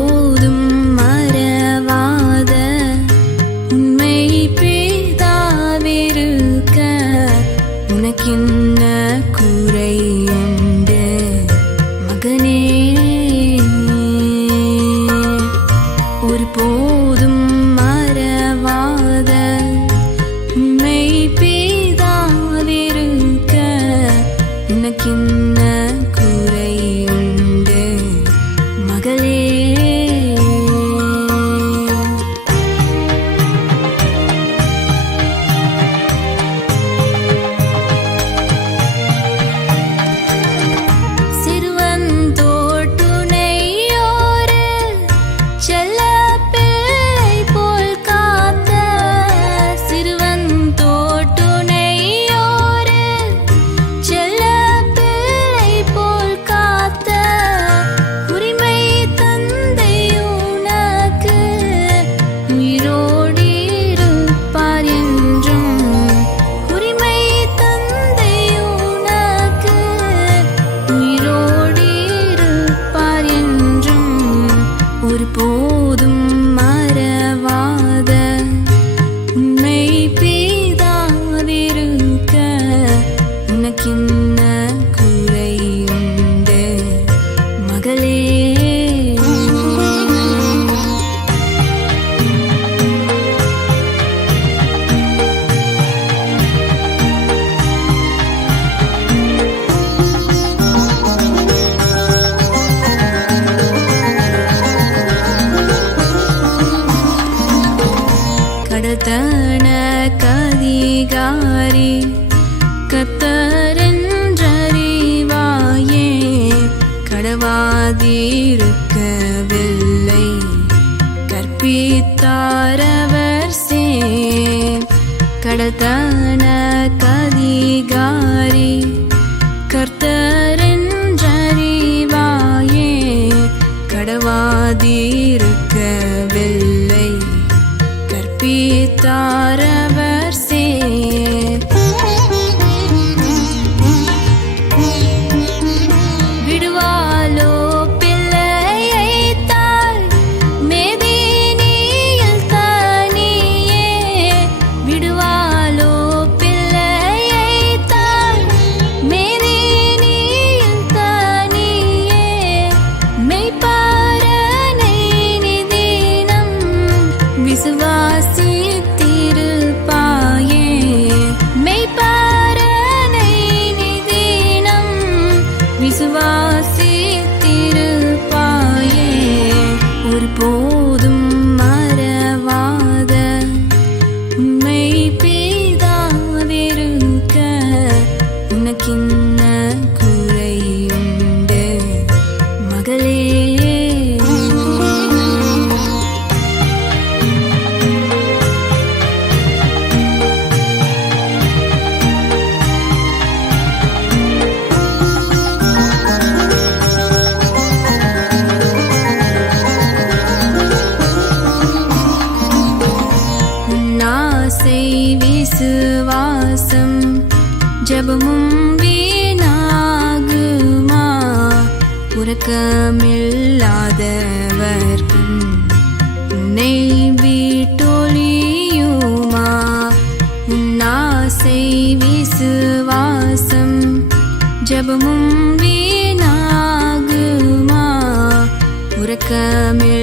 போதும் மறவாத உண்மை பேதாவிருக்க உனக்கென்ன குறை உண்டு? மகனே ஒரு போதும் மறவாத உண்மை பேதாவிருக்க உனக்கென்ன கத்தன கதிகாரி கத்தரென்றறிவாயே கடவாதிருக்கவில்லை. கற்பித்தாரவர் சே கடத்தன கதிகாரி விசுவாசை விசுவாசம் ஜபமும் வீணாகுமா உறக்கமில்லாதவர்க்கும் உன்னை வீட்டொழியுமா உன்னாசை விசுவாசம் ஜபமும் வீணாகுமா உறக்கமில்